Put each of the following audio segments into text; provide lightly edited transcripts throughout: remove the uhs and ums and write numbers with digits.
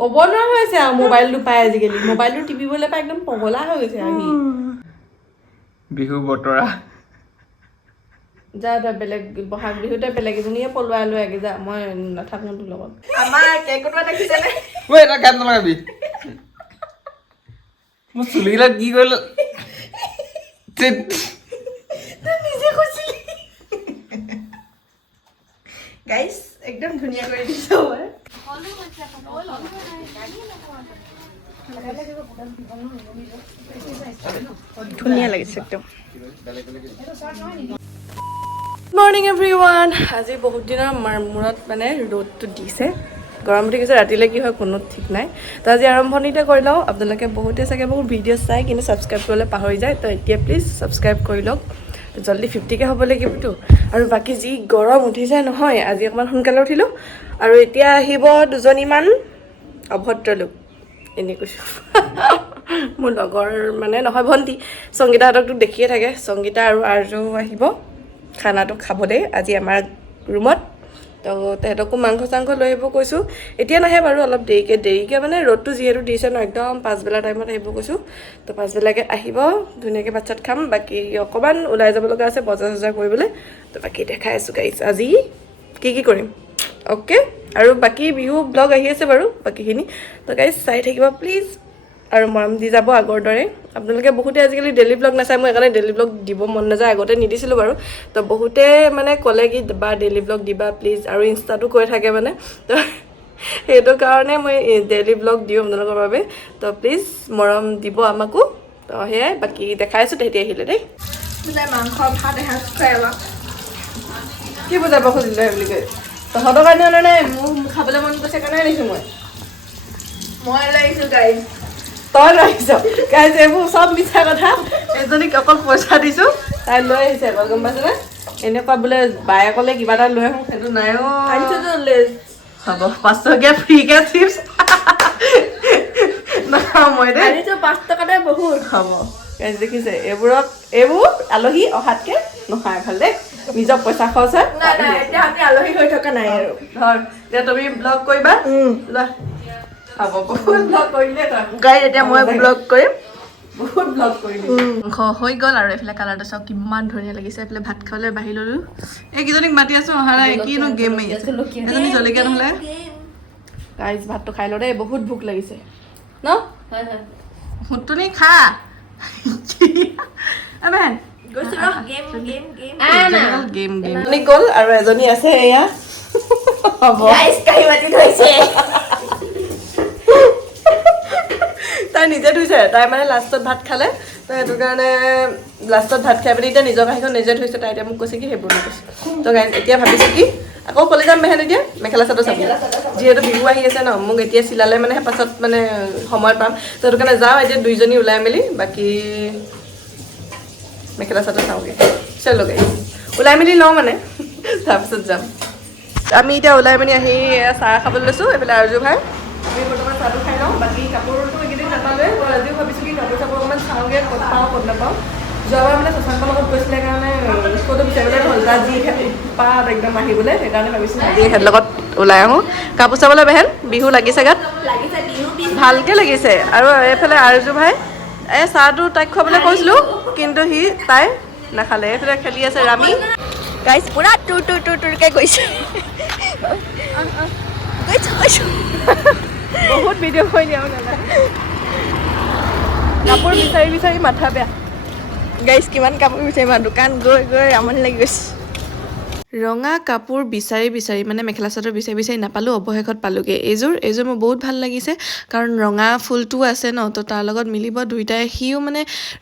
ক'ব নোৱাৰা হৈছে আৰু মোবাইলটো পাই আজিকালি মোবাইলটো টিপিবলৈ পাই একদম পগলা হৈ গৈছে আৰু বিহু বতৰা যা যা বেলেগ বহাগ বিহুতে বেলেগ এজনীয়ে পলোৱাই লৈ আগে যা মই নাথাকোঁ তোৰ লগত আমাৰ কেকটো দেখিছেনে ঐ এটা গান নলগাবি মোৰ চুলিকেইটা কি কৰিলো নিজে কৈছিলি গাইছ একদম ধুনীয়া কৰি দিছো মই ধুনীয়া লাগিছে একদম মৰ্ণিং এভৰিৱান আজি বহুত দিনৰ মূৰত মানে ৰ'দটো দিছে গৰম উঠি গৈছে ৰাতিলৈ কি হয় কোনো ঠিক নাই তো আজি আৰম্ভণিতে কৰি লওঁ আপোনালোকে বহুতে চাগে মোৰ ভিডিঅ' চাই কিন্তু ছাবস্ক্ৰাইব কৰিবলৈ পাহৰি যায় তো এতিয়া প্লিজ ছাবস্ক্ৰাইব কৰি লওক জল্দি 50K হ'ব লাগিবতো আৰু বাকী যি গৰম উঠিছে নহয় আজি অকণমান সোনকালে উঠিলোঁ আৰু এতিয়া আহিব দুজনীমান অভদ্ৰ লোক এনেই কৈছোঁ মোৰ লগৰ মানে নহয় ভণ্টি সংগীতাহঁতকতো দেখিয়ে থাকে সংগীতা আৰু আৰ্যু আহিব খানাটো খাবলৈ আজি আমাৰ ৰুমত তো তেহেঁতকো মাংস চাংস লৈ আহিব কৈছোঁ এতিয়া নাহে বাৰু অলপ দেৰিকৈ মানে ৰ'দটো যিহেতু দিছে ন একদম পাছবেলা টাইমত আহিব কৈছোঁ তো পাছবেলাকৈ আহিব ধুনীয়াকৈ ভাত চাত খাম বাকী অকণমান ওলাই যাব লগা আছে বজাৰ চজাৰ কৰিবলৈ তো বাকী দেখাই আছোঁ গাইছ আজি কি কৰিম অ'কে আৰু বাকী বিহু ব্লগ আহি আছে বাৰু বাকীখিনি তো গাইছ চাই থাকিব প্লিজ আৰু মৰম দি যাব আগৰ দৰে আপোনালোকে বহুতে আজিকালি ডেইলি ব্লগ নাচায় মই সেইকাৰণে ডেইলি ব্লগ দিব মন নাযায় আগতে নিদিছিলোঁ বাৰু তো বহুতে মানে ক'লে কি বা ডেইলি ব্লগ দিবা প্লিজ আৰু ইনষ্টাটো কৈ থাকে মানে তো সেইটো কাৰণে মই ডেইলি ব্লগ দিওঁ আপোনালোকৰ বাবে তো প্লিজ মৰম দিব আমাকো তো সেয়াই বাকী দেখাই আছোঁ তেহেঁতি আহিলে দেই মাংস ভাত এসাঁজ খুৱাই আমাক কি বুজাব খুজিলে সেই বুলি কয় তহঁতৰ কাৰণে অনা নাই মোৰ খাবলৈ মন গৈছে কাৰণে আনিছোঁ মই লৈ আহিছোঁ গাইছ তই লৈ আহিছ গাইছ এইবোৰ চব মিছা কথা এজনীক অকল পইচা দিছোঁ তাই লৈ আহিছে অকল গম পাইছেনে এনেকুৱা বোলে বায়ে ক'লে কিবা এটা লৈ আহোঁ সেইটো নাই আনিছোঁতো লেজ হ'ব 500 ফ্ৰীকৈ চিপছ নাখাওঁ মই দেই আনিছোঁ 5 টকাতে বহুত হ'ব গাইছ দেখিছে এইবোৰ আলহী অহাতকৈ নোখায় ভাল দেই নিজৰ পইচা খৰচ হয় নাই নাই এতিয়া আমি আলহী হৈ থকা নাই আৰু ধৰ এতিয়া তুমি ব্লগ কৰিবা লোৱা হ'ব বহুত ব্লগ কৰিলে তই গাইছ এতিয়া মই ব্লগ কৰিম বহুত ব্লগ কৰিলি মাংস হৈ গ'ল আৰু এইফালে কালাৰটো চাওক কিমান ধুনীয়া লাগিছে এইফালে ভাত খাবলৈ বাঢ়ি ল'লোঁ এইকেইজনীক মাতি আছোঁ অহা নাই কিনো গেম মাৰি আছে এজনী জলকীয়া নহ'লে গাইজ ভাতটো খাই লওঁ দেই বহুত ভোক লাগিছে ন সুতুনি খা বেহেন এজনী গ'ল আৰু এজনী আছে এয়া হ'ব তাই নিজে ধুইছে তাই মানে লাষ্টত ভাত খালে তো সেইটো কাৰণে লাষ্টত ভাত খাই পিনি এতিয়া নিজৰ কাঁহীখন নিজে ধুইছে তাই এতিয়া মোক কৈছে কি সেইবোৰ কৈছে তো গাইজ এতিয়া ভাবিছোঁ কি আকৌ ক'লে যাম মেহেন এতিয়া মেখেলা চাদৰ চাবলৈ যিহেতু বিহু আহি আছে ন মোক এতিয়া চিলালে মানে পাছত মানে সময় পাম তো সেইটো কাৰণে যাওঁ এতিয়া দুইজনী ওলাই মেলি বাকী মেখেলা চাদৰ চাওঁগৈ চলো গাইজ ওলাই মেলি লওঁ মানে তাৰপিছত যাম আমি এতিয়া ওলাই মেলি আহি চাহ খাবলৈ লৈছোঁ এইফালে আৰ্যু ভাই আমি বৰ্তমান চাহটো খাই লওঁ বাকী কাপোৰটো এইকেইদিন নাপালে মই আজিও ভাবিছোঁ কি কাপোৰ চাপোৰ অকণমান চাওঁগৈ ক'ত পাওঁ ক'ত নাপাওঁ যোৱাবাৰ মানে শশাংকৰ লগত গৈছিলে কাৰণে ক'তো বিচাৰিবলৈ নহ'ল তাত যি পাত একদম আহিবলৈ সেইকাৰণে ভাবিছোঁ আজি সিহঁতৰ লগত ওলাই আহোঁ কাপোৰ চাবলৈ বেহেন বিহু লাগিছে গাত ভালকৈ লাগিছে আৰু এইফালে আৰ্যু ভাই এই চাহটো তাইক খুৱাবলৈ কৈছিলোঁ কিন্তু তাই নাখালে এইফালে খেলি আছে ৰামি গাইছ পুৰা টুৰকৈ গৈছে বহুত ভিডিঅ' কৰি দিওঁ কাপোৰ বিচাৰি বিচাৰি মাথা বেয়া গাইছ কিমান কাপোৰ বিচাৰিম দোকান গৈ গৈ আমনি লাগি গৈছে ৰঙা কাপোৰ বিচাৰি বিচাৰি মানে মেখেলা চাদৰ বিচাৰি বিচাৰি নাপালোঁ অৱশেষত পালোঁগৈ এইযোৰ মোৰ বহুত ভাল লাগিছে কাৰণ ৰঙা ফুলটোও আছে ন তো তাৰ লগত মিলিব দুইটাই সিও মানে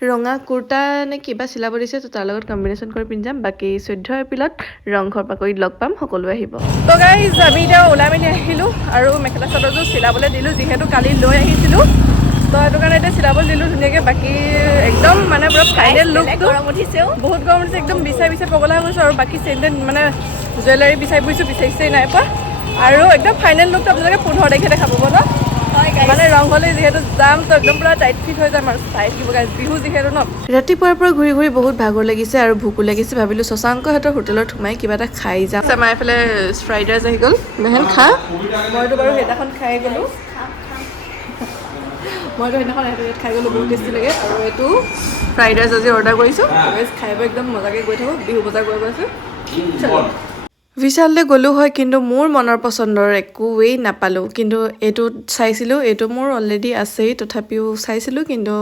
ৰঙা কুৰ্তা নে কিবা চিলাব দিছে তো তাৰ লগত কম্বিনেশ্যন কৰি পিন্ধি যাম বাকী 14 এপ্ৰিলত ৰংঘৰ পাকৰিত লগ পাম সকলো আহিব তো গাইজ আমি এতিয়া ওলাই মেলি আহিলোঁ আৰু মেখেলা চাদৰযোৰ চিলাবলৈ দিলোঁ যিহেতু কালি লৈ আহিছিলোঁ তো সেইটো কাৰণে এতিয়া চিলাবলৈ দিলোঁ ধুনীয়াকৈ বাকী একদম মানে পুৰা ফাইনেল লুকটো গৰম উঠিছেও বহুত গৰম উঠিছে একদম বিচাৰি বিচাৰি পগলা হৈ গৈছোঁ আৰু বাকী চেইন মানে জুৱেলাৰী বিচাৰি ফুৰিছোঁ বিচাৰিছেই নাই পোৱা আৰু একদম ফাইনেল লুকটো আপোনালোকে 15 তাৰিখে দেখা পাব ন মানে ৰংঘৰলৈ যিহেতু যাম তো একদম পুৰা টাইট ফিট হৈ যাম আৰু চাই থাকিব গাইজ বিহু যিহেতু ন ৰাতিপুৱাৰ পৰা ঘূৰি ঘূৰি বহুত ভাগৰ লাগিছে আৰু ভোকো লাগিছে ভাবিলোঁ শশাংকহঁতৰ হোটেলত সোমাই কিবা এটা খাই যাম আমাৰ এইফালে ফ্ৰাইড ৰাইচ আহি গ'ল বেহেন খা মইতো বাৰু সেইদিনাখন খাই গ'লোঁ মইতো সেইদিনাখন এটা খাই গ'লোঁ বহুত টেষ্টি লাগে আৰু এইটো ফ্ৰাইড ৰাইচ আজি অৰ্ডাৰ কৰিছোঁ খাই বৈ একদম মজাকৈ গৈ থাকোঁ বিহু বজাৰ কৰিব আছোঁ বিশাললৈ গ'লোঁ হয় কিন্তু মোৰ মনৰ পচন্দৰ একোৱেই নাপালোঁ কিন্তু এইটো চাইছিলোঁ এইটো মোৰ অলৰেডি আছেই তথাপিও চাইছিলোঁ কিন্তু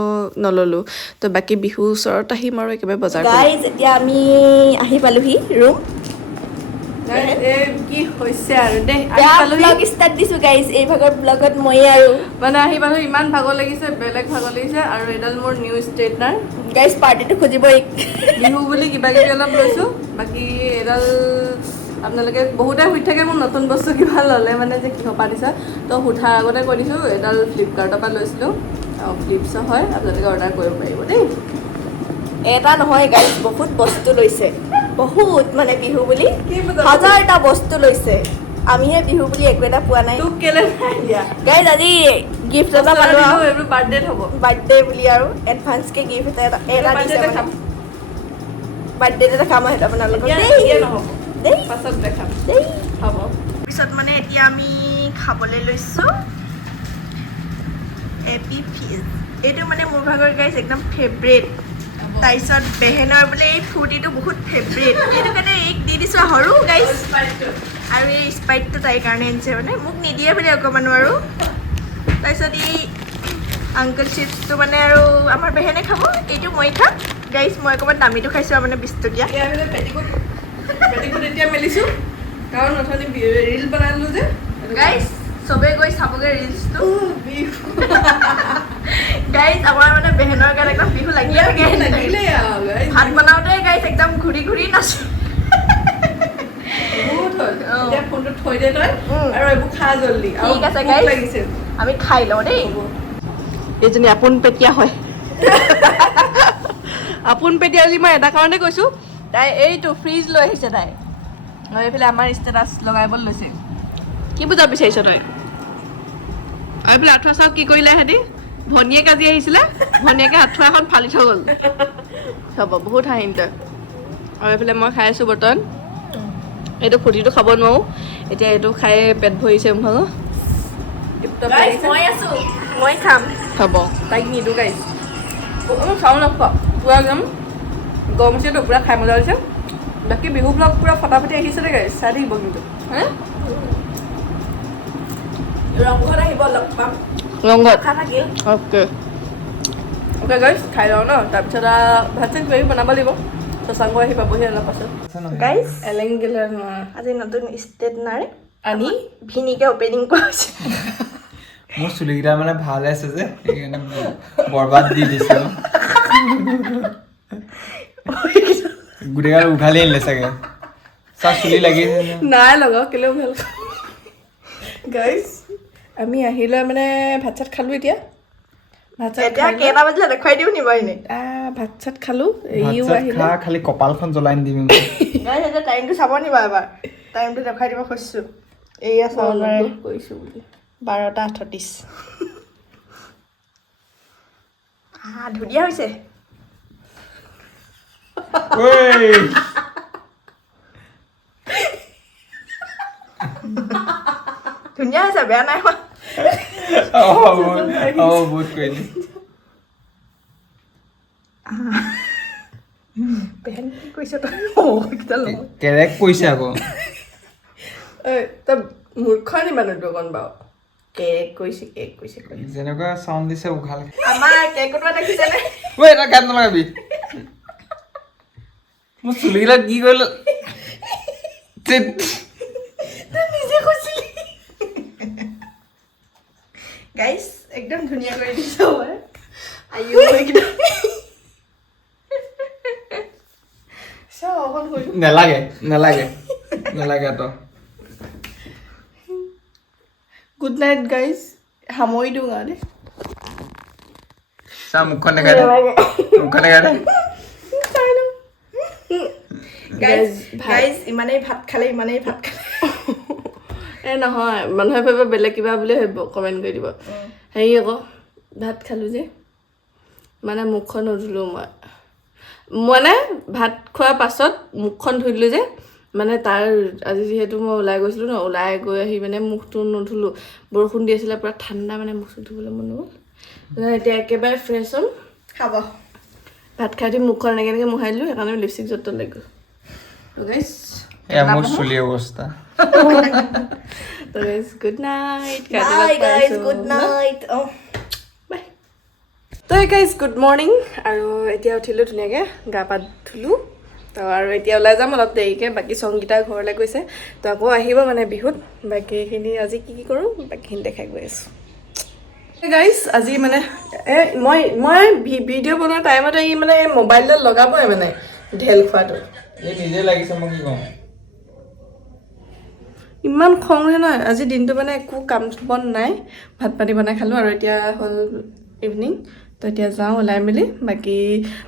নল'লোঁ তো বাকী বিহু ওচৰত আহিম আৰু একেবাৰে বজাৰ গাইজ এতিয়া আমি আহি পালোহি ৰুম কি হৈছে আৰু দেই ব্লগ ষ্টাৰ্ট দিছোঁ গাইজ এই ভাগৰ ব্লগত ময়ে আৰু মানে আহি পালোঁ ইমান ভাগৰ লাগিছে বেলেগ ভাগৰ লাগিছে আৰু এডাল মোৰ নিউ ষ্ট্ৰেটনাৰ গাইজ পাৰ্টিটো খুজিবই বিহু বুলি কিবা কিবি অলপ লৈছোঁ বাকী এডাল আপোনালোকে বহুতে সুধি থাকে মোৰ নতুন বস্তু কিবা ল'লে মানে যে কিহৰ পৰা দিছা তো সোধাৰ আগতে কৈ দিছোঁ এডাল ফ্লিপকাৰ্টৰ পৰা লৈছিলোঁ ফ্লিপছৰ হয় আপোনালোকে অৰ্ডাৰ কৰিব পাৰিব দেই এটা নহয় গাইজ বহুত বস্তু লৈছে বহুত মানে বিহু বুলি হাজাৰটা বস্তু লৈছে আমিহে বিহু বুলি একো এটা পোৱা নাই তোক কেলে নাই দিয়া গাইজ আজি গিফ্ট এটা পালোঁ আৰু এইবোৰ বাৰ্থডেত হ'ব বাৰ্থডে বুলি আৰু এডভান্সকৈ গিফ্ট এটা দিছে খাম বাৰ্থডেত এটা খাম সেইটো আপোনালোকক এতিয়া নহ'ব দেই পাছত দেখাম দেই হ'ব পিছত মানে এতিয়া আমি খাবলৈ লৈছোঁ এপি ফিজ এইটো মানে মোৰ ভাগৰ গাইজ একদম ফেভৰেট তাৰপিছত বেহেনৰ বোলে এই ফ্ৰুটিটো বহুত ফেভৰেট সেইটো কাৰণে এইক দি দিছোঁ সৰু গাইজ আৰু এই স্প্ৰাইটটো তাইৰ কাৰণে আনিছে মানে মোক নিদিয়ে বুলি অকণমানো আৰু তাৰপিছত এই আংকল চিপছটো মানে আৰু আমাৰ বেহেনে খাব এইটো মই খাম গাইজ মই অকণমান দামীটো খাইছোঁ আৰু মানে 20 টকীয়া পেটিকোট এতিয়া মেলিছোঁ কাৰণ অথনি ৰিল বনালোঁ যে গাইজ চবেই গৈ চাবগৈ ৰিলছটো গাইজ আমাৰ মানে বেহেনৰ কাৰণে একদম বিহু লাগিয়ে থাকে ভাত বনাওঁতে গাইজ একদম ঘূৰি ঘূৰি নাচে ফোনটো থৈ দে তই আৰু এইবোৰ খা জল্দি ঠিক আছে গাইজ লাগিছে আমি খাই লওঁ দেই এইজনী আপোন পেটীয়া হয় আপোন পেটীয়া বুলি মই এটা কাৰণতে কৈছোঁ তাই এইটো ফ্ৰিজ লৈ আহিছে তাই আৰু এইফালে আমাৰ ষ্টেটাছ লগাবলৈ লৈছে কি বুজা বিচাৰিছ তই আৰু এইফালে আঁঠুৱা চাওক কি কৰিলে সিহঁতি ভনীয়েক আজি আহিছিলে ভনীয়েকে আঁঠুৱা এখন ফালি থৈ গ'ল চাব বহুত হাঁহিম তই আৰু এইফালে মই খাই আছোঁ বৰ্তমান এইটো ফুটিটো খাব নোৱাৰোঁ এতিয়া এইটো খাই পেট ভৰিছে মোৰ মই আছোঁ মই খাম খাব তাইক নিদিওঁ গাইছ চাওঁ নাখোৱা পূৰা একদম গৰম হৈছেতো পূৰা খাই মজা হৈছে বাকী বিহু ব্লগ পূৰা ফটাফটি আহিছে দেই গাইছ চাই থাকিব কিন্তু হা ৰংঘৰত আহিব লগ পাম ৰংঘৰত আশা থাকিল অ'কে অ'কে গাইছ খাই লওঁ ন তাৰপিছত ভাত চাত কিবা বনাব লাগিব শশাংক আহি পাবহি অলপ পাছত গাইজ এলেং গেলে আজি নতুন ষ্টেটনাৰ আনি ভিনিকে অপেনিং কৰিছে মোৰ চুলিকেইটা মানে ভাল আছে যে সেইকাৰণে বৰবাদ দি দিছোঁ গোটেইগাল উঘালি আনিলে চাগে চব চুলি লাগি নাই লগাওঁ কেলেও ভাল গাইজ আমি আহিলৈ মানে ভাত চাত খালোঁ এতিয়া ভাত চাত এতিয়া কেইটা বাজিলে দেখুৱাই দিওঁ নি বাৰু এনেই ভাত চাত খালোঁ ইও আহিলে খা খালি কপালখন জ্বলাই নিদিবি গাইজ এতিয়া টাইমটো চাব নি বাৰু এবাৰ টাইমটো দেখুৱাই দিব খুজিছোঁ এয়া চাব কৰিছোঁ বুলি 12:38 ধুনীয়া হৈছে ধুনীয়া হৈছে বেয়া নাই হোৱা বহুত কৰিলি বেহেন কি কৰিছ তই কেৰেক কৰিছে আকৌ তই মূৰ্খ নি মানুহটো অকণ বাৰু কেক কৈছে যেনেকুৱা চাউণ্ড দিছে উঘাল আমাৰ কেকটো দেখিছেনে ঐ এটা গাত নলগাবি মোৰ চুলিকেইটা কি কৰিল নিজে কৈছিলি গাইজ একদম ধুনীয়া কৰি দিছ মই আইও নেলাগে নেলাগে নেলাগে তো গুড নাইট গাইজ সামৰি দিওঁ আৰু দেই চা মুখখন দেখাই দে মুখখন দেখাই দে গাইজ ইমানেই ভাত খালে এই নহয় মানুহে ভাবিব বেলেগ কিবা বুলি ভাবিব কমেণ্ট কৰি দিব হেৰি আকৌ ভাত খালোঁ যে মানে মুখখন নুধুলোঁ মই মানে ভাত খোৱাৰ পাছত মুখখন ধুই দিলোঁ যে মানে তাৰ আজি যিহেতু মই ওলাই গৈছিলোঁ ন ওলাই গৈ আহি মানে মুখটো নুধুলোঁ বৰষুণ দি আছিলে পূৰা ঠাণ্ডা মানে মুখটো ধুবলৈ মন নগ'ল এতিয়া একেবাৰে ফ্ৰেছ হ'ম খাব ভাত খাই দি মুখখন এনেকৈ মোহাই দিলোঁ সেইকাৰণে লিপষ্টিক য'ত লাগি গ'ল গাইছ এয়া মোৰ চুলি অৱস্থা তো গাইছ good night bye guys good night bye তো গাইজ গুড মৰ্ণিং আৰু এতিয়া উঠিলোঁ ধুনীয়াকৈ গা পা ধুলোঁ তো আৰু এতিয়া ওলাই যাম অলপ দেৰিকৈ বাকী সংগীতা ঘৰলৈ গৈছে তো আকৌ আহিব মানে বিহুত বাকীখিনি আজি কি কৰোঁ বাকীখিনি দেখাই গৈ আছোঁ গাইজ আজি মানে মই ভিডিঅ' বনোৱা টাইমতে ই মানে মোবাইলডাল লগাবই মানে ঢেল খোৱাটো এই নিজে লাগিছে মই কি কওঁ ইমান খং উঠে নহয় আজি দিনটো মানে একো কাম বন নাই ভাত পানী বনাই খালোঁ আৰু এতিয়া হ'ল ইভিনিং তো এতিয়া যাওঁ ওলাই মেলি বাকী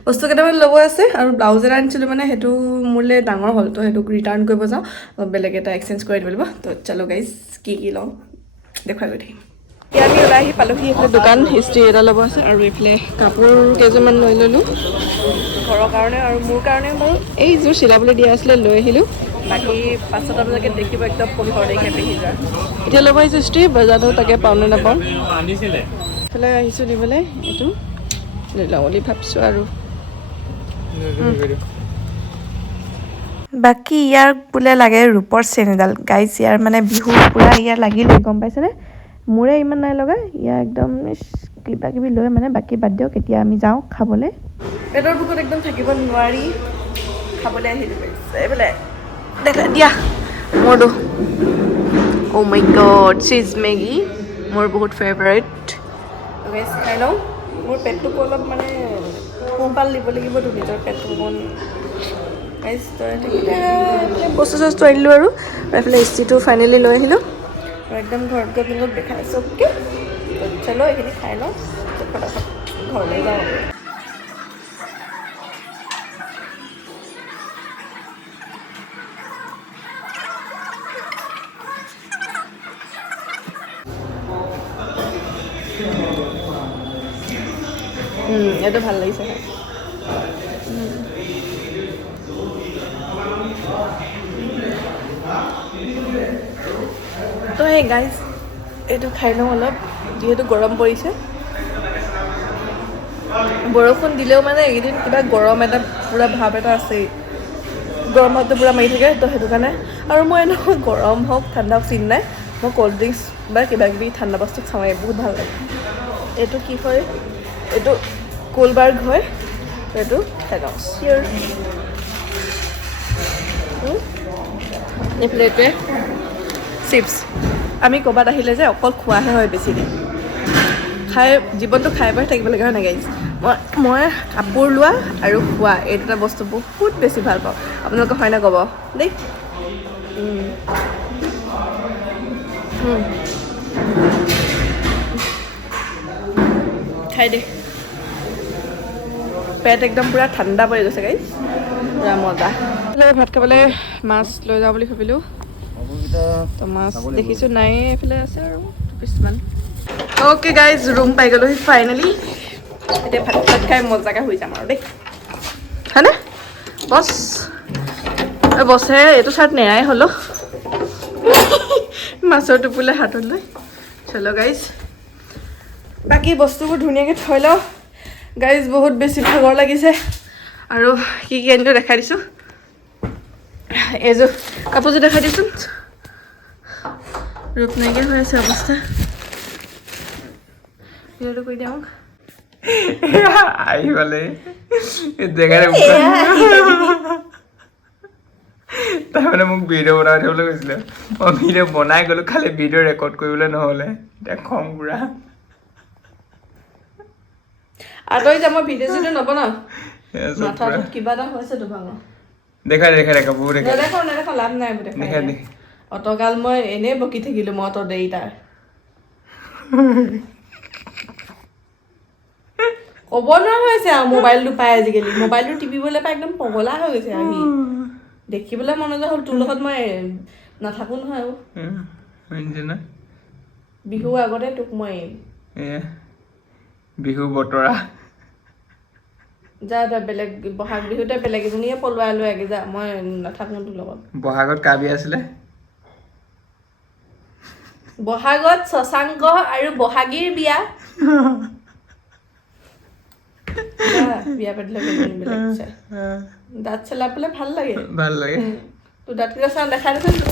বস্তু কেইটামান ল'ব আছে আৰু ব্লাউজ এটা আনিছিলোঁ মানে সেইটো মোলৈ ডাঙৰ হ'ল তো সেইটোক ৰিটাৰ্ণ কৰিব যাওঁ বেলেগ এটা এক্সচেঞ্জ কৰি দিব লাগিব তো চলো গাইজ কি লওঁ দেখুৱাই গৈ থাকিম এতিয়া আমি ওলাই আহি পালোহি এইফালে দোকান হিষ্ট্ৰী এটা ল'ব আছে আৰু এইফালে কাপোৰ কেইযোৰমান লৈ ল'লোঁ ঘৰৰ কাৰণে আৰু মোৰ কাৰণে বাৰু এইযোৰ চিলাবলৈ দিয়া আছিলে লৈ আহিলোঁ বাকী 5-7 বজালৈকে দেখিব একদম 15 তাৰিখে পিন্ধি যোৱা এতিয়া ল'ব আহিছোঁ হিষ্ট্ৰী বজাৰটো তাকে পাওঁ নে নাপাওঁ এইফালে আহিছোঁ দিবলৈ এইটো লৈ লওঁ বুলি ভাবিছোঁ আৰু বাকী ইয়াৰ বোলে লাগে ৰূপৰ চেন এডাল গাইজ ইয়াৰ মানে বিহু পূৰা ইয়াৰ লাগিলে গম পাইছেনে মোৰে ইমান নাই লগা ইয়াৰ একদম কিবা কিবি লৈ মানে বাকী বাদ দিয়ক এতিয়া আমি যাওঁ খাবলৈ পেটৰ ভোকত একদম থাকিব নোৱাৰি খাবলৈ আহিলোঁ এইফালে দেখা দিয়া মোৰতো অ' মাই গড চিজ মেগী মোৰ বহুত ফেভাৰিট খাই লওঁ মোৰ পেটটোকো অলপ মানে পোহপাল দিব লাগিবতো নিজৰ পেটটো অকণ বস্তু চস্তু আনিলোঁ আৰু এইফালে ইষ্ট্ৰিটো ফাইনেলি লৈ আহিলোঁ আৰু একদম ঘৰত গৈ পিনে দেখাই চবকে চলো এইখিনি খাই লওঁ ফটাফট ঘৰলৈ যাওঁ এইটো ভাল লাগিছে তো সেই গাইজ এইটো খাই লওঁ অলপ যিহেতু গৰম পৰিছে বৰষুণ দিলেও মানে এইকেইদিন কিবা গৰম এটা পূৰা ভাৱ এটা আছেই গৰম ভাৱটো পূৰা মাৰি থাকে তো সেইটো কাৰণে আৰু মই এনেকুৱা গৰম হওক ঠাণ্ডা হওক চিন নাই মই ক'ল্ড ড্ৰিংকছ বা কিবা কিবি ঠাণ্ডা বস্তু খাওঁৱেই বহুত ভাল লাগে এইটো কি হয় এইটো কোলবাৰ্গ হয় এইটো খাই লওঁ চিয়ৰ এইফালে এইটোৱে চিপছ আমি ক'ৰবাত আহিলে যে অকল খোৱাহে হয় বেছি দিন খাই জীৱনটো খাই পাই থাকিব লাগে হয় নাই গাইজ মই কাপোৰ লোৱা আৰু খোৱা এই দুটা বস্তু বহুত বেছি ভাল পাওঁ আপোনালোকে হয় নাই ক'ব দেই খাই দে পেট একদম পূৰা ঠাণ্ডা পৰি গৈছে গাইজ পূৰা মজা ভাত খাবলৈ মাছ লৈ যাওঁ বুলি ভাবিলোঁ তো মাছ দেখিছোঁ নাই এইফালে আছে আৰু 2 পিছমান অ'কে গাইজ ৰুম পাই গ'লোহি ফাইনেলি এতিয়া ভাত চাত খাই মজাকৈ শুই যাম আৰু দেই হয়নে বছ বছে এইটো চাৰ্ট নেৰাই হ'লো মাছৰ টোপোলে হাতত লৈ চলো গাইজ বাকী বস্তুবোৰ ধুনীয়াকৈ থৈ লওঁ গাইজ বহুত বেছি ভাগৰ লাগিছে আৰু কি আনিলোঁ দেখাই দিছোঁ এইযোৰ কাপোৰযোৰ দেখাই দিছোঁ ৰূপ নাইকিয়া হৈ আছে অৱস্থা ভিডিঅ'টো কৰি দিয়া মোক আহি পালে জেগাৰে তাৰমানে মোক ভিডিঅ' বনাই থবলৈ কৈছিলে মই ভিডিঅ' বনাই গ'লোঁ খালি ভিডিঅ' ৰেকৰ্ড কৰিবলৈ নহ'লে এতিয়া খং পুৰা আঁতৰি যাম মই ভিডিঅ' চিডিঅ' নবনাওঁ মাথাটোত কিবা এটা হৈছেতো ভাঙৰ দেখাই বহুত নেদেখাওঁ লাভ নাই দেখাই অতকাল মই এনেই বকি থাকিলোঁ মই অত দেৰি তাৰ ক'ব নোৱাৰা হৈছে আৰু মোবাইলটো পাই আজিকালি মোবাইলটো টিপিবলৈ পাই একদম পগলা হৈ গৈছে আৰু সি দেখিবলৈ মন নোযোৱা হ'ল তোৰ লগত মই নাথাকোঁ নহয় আৰু বিহু আগতে তোক মই বিহু বতৰা যা তই বেলেগ বহাগ বিহুতে বেলেগ এজনীয়ে পলোৱাই লৈ আগে যা মই নাথাকোঁ তোৰ লগত বহাগত কা বিয়া আছিলে বহাগত শশাংক আৰু বহাগীৰ বিয়া বিয়া পাতিলে বেলেগ চাই দাঁত চেলাবলে ভাল লাগে তোৰ দাঁতকেইটা চাওঁ দেখাই দেচোন তোক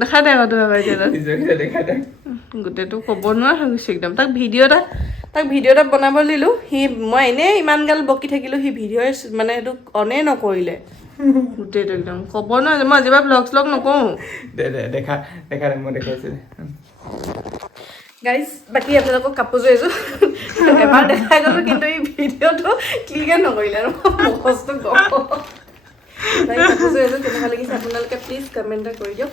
দেখাই দে আকৌ তোৰ গোটেইটো ক'ব নোৱাৰা হৈ গৈছে একদম তাক ভিডিঅ' এটা বনাব দিলোঁ সি মই এনেই ইমান গাল বকি থাকিলোঁ সি ভিডিঅ'ই মানে সেইটো অনেই নকৰিলে গোটেইটো একদম ক'ব নোৱাৰে মই আজিৰপৰা ব্লগ নকৰোঁ দেখা মই দেখাইছোঁ গাইজ বাকী আপোনালোকক কাপোৰযোৰ এযোৰ এবাৰ দেখাই গ'লোঁ কিন্তু এই ভিডিঅ'টো ক্লিয়াৰ নকৰিলে আৰু মুখস্থ কাপোৰযোৰ এযোৰ কেনেকুৱা লাগিছে আপোনালোকে প্লিজ কমেণ্ট এটা কৰি দিয়ক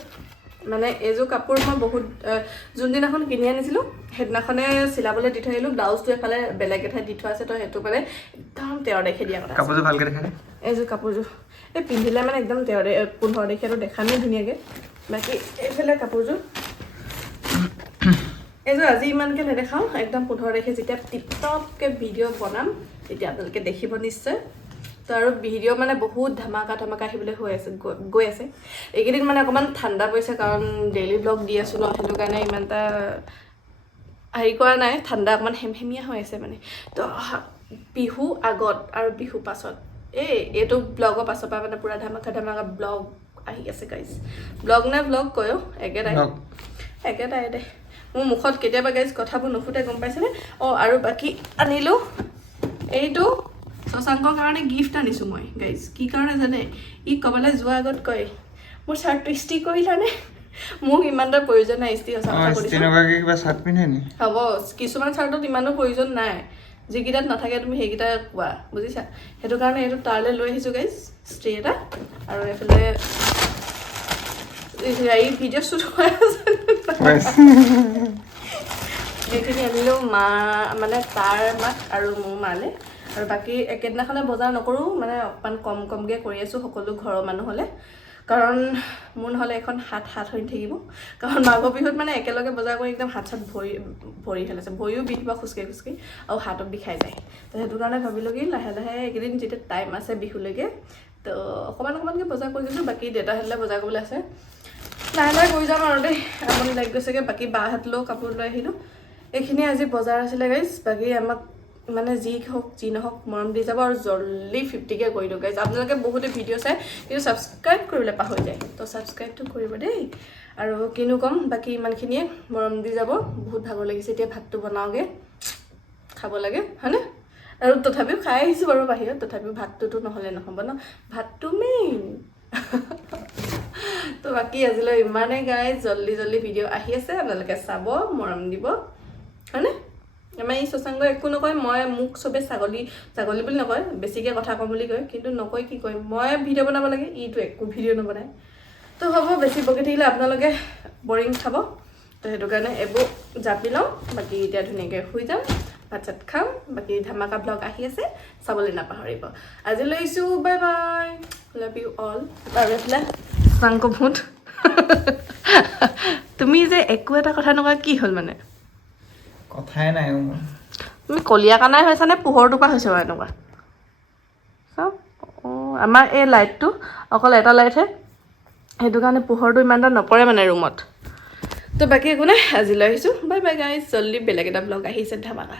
মানে এইযোৰ কাপোৰ মই বহুত যোনদিনাখন কিনি আনিছিলোঁ সেইদিনাখনে চিলাবলৈ দি থৈ আহিলোঁ ব্লাউজটো এফালে বেলেগ এঠাইত দি থোৱা আছে তো সেইটো মানে একদম 13 তাৰিখে দিয়া কথা কাপোৰযোৰ ভালকৈ দেখা এইযোৰ কাপোৰযোৰ এই পিন্ধিলে মানে একদম 15 তাৰিখেতো দেখামেই ধুনীয়াকৈ বাকী এইফালে কাপোৰযোৰ এইযোৰ আজি ইমানকৈ নেদেখাওঁ একদম 15 তাৰিখে যেতিয়া টিপটপকৈ ভিডিঅ' বনাম তেতিয়া আপোনালোকে দেখিব নিশ্চয় তো আৰু ভিডিঅ' মানে বহুত ধামাকা আহিবলৈ গৈ আছে এইকেইদিন মানে অকণমান ঠাণ্ডা পৰিছে কাৰণ ডেইলি ব্লগ দি আছোঁ ন সেইটো কাৰণে ইমান এটা হেৰি কৰা নাই ঠাণ্ডা অকণমান হেমহেমীয়া হৈ আছে মানে তো বিহু আগত আৰু বিহু পাছত এইটো ব্লগৰ পাছৰ পৰা মানে পূৰা ধামাকা ব্লগ আহি আছে গাইজ ব্লগ নে ব্লগ কয়ো একেটাই দে মোৰ মুখত কেতিয়াবা গাইজ কথাবোৰ নুফুটে গম পাইছেনে আৰু বাকী আনিলোঁ এইটো শশাংকৰ কাৰণে গিফ্ট আনিছোঁ মই গাইজ কি কাৰণে জানে ই ক'বলৈ যোৱাৰ আগত কয় মোৰ চাৰ্টটো ইস্ত্ৰি কৰিলানে মোক ইমান এটা প্ৰয়োজন নাই ইস্ত্ৰি হ'ব কিছুমান চাৰ্টত ইমানো প্ৰয়োজন নাই যিকেইটাত নাথাকে তুমি সেইকেইটা কোৱা বুজিছা সেইটো কাৰণে এইটো তাৰলৈ লৈ আহিছোঁ গাইজ ইস্ত্ৰি এটা আৰু এইফালে এই ভিডিঅ' শ্বুট হৈ আছে এইখিনি আনিলোঁ মা মানে তাৰ মাক আৰু মোৰ মালে আৰু বাকী একেদিনাখনে বজাৰ নকৰোঁ মানে অকণমান কমকৈ কৰি আছোঁ সকলো ঘৰৰ মানুহলৈ কাৰণ মোৰ নহ'লে এখন হাত হৈ থাকিব কাৰণ মাঘৰ বিহুত মানে একেলগে বজাৰ কৰি একদম হাত ভৰি পেলাইছে ভৰিও বিষিব খোজকাঢ়ি আৰু হাতো বিষাই যায় তো সেইটো কাৰণে ভাবিলোঁ কি লাহে এইকেইদিন যেতিয়া টাইম আছে বিহুলৈকে তো অকণমানকৈ বজাৰ কৰি দিছোঁ বাকী দেউতাহঁতলৈ বজাৰ কৰিবলৈ আছে লাহে কৰি যাম আৰু দেই আমনি লাগি গৈছেগৈ বাকী বাহঁতলৈও কাপোৰ লৈ আহিলোঁ এইখিনি আজি বজাৰ আছিলে গাইজ বাকী আমাক মানে যি হওক যি নহওক মৰম দি যাব আৰু জল্দি 50K কৰি দিওঁ গাইজ আপোনালোকে বহুতে ভিডিঅ' চাই কিন্তু ছাবস্ক্ৰাইব কৰিবলৈ পাহৰি যায় তো ছাবস্ক্ৰাইবটো কৰিব দেই আৰু কিনো ক'ম বাকী ইমানখিনিয়ে মৰম দি যাব বহুত ভাগৰ লাগিছে এতিয়া ভাতটো বনাওঁগৈ খাব লাগে হয়নে আৰু তথাপিও খাই আহিছোঁ বাৰু বাহিৰত তথাপিও ভাতটোতো নহ'লে নহ'ব ন ভাতটো মেইন তো বাকী আজিলৈ ইমানেই গাইজ জল্দি ভিডিঅ' আহি আছে আপোনালোকে চাব মৰম দিব হয়নে আমাৰ এই শশাংকই একো নকয় মোক চবে ছাগলী বুলি নকয় বেছিকৈ কথা ক'ম বুলি কয় কিন্তু নকয় কি কয় মই ভিডিঅ' বনাব লাগে ইটো একো ভিডিঅ' নবনায় তো হ'ব বেছি বকি থাকিলে আপোনালোকে বৰিং খাব তো সেইটো কাৰণে এইবোৰ জাপি লওঁ বাকী এতিয়া ধুনীয়াকৈ শুই যাম ভাত চাত খাম বাকী ধামাকা ব্লগ আহি আছে চাবলৈ নাপাহৰিব আজিলৈ আহিছোঁ বাই লাভ ইউ অল আৰু এইফালে শশাংক ভূত তুমি যে একো এটা কথা নকয় কি হ'ল মানে কথাই নাই তুমি কলীয়া কানাই হৈছা নে পোহৰটোৰ পৰা হৈছে বাৰু এনেকুৱা চাওক আমাৰ এই লাইটটো অকল এটা লাইটহে সেইটো কাৰণে পোহৰটো ইমান এটা নপৰে মানে ৰুমত তো বাকী একো নাই আজিলৈ আহিছোঁ বাই গাইজ জল্দি বেলেগ এটা ব্লগ আহিছে ধামাকা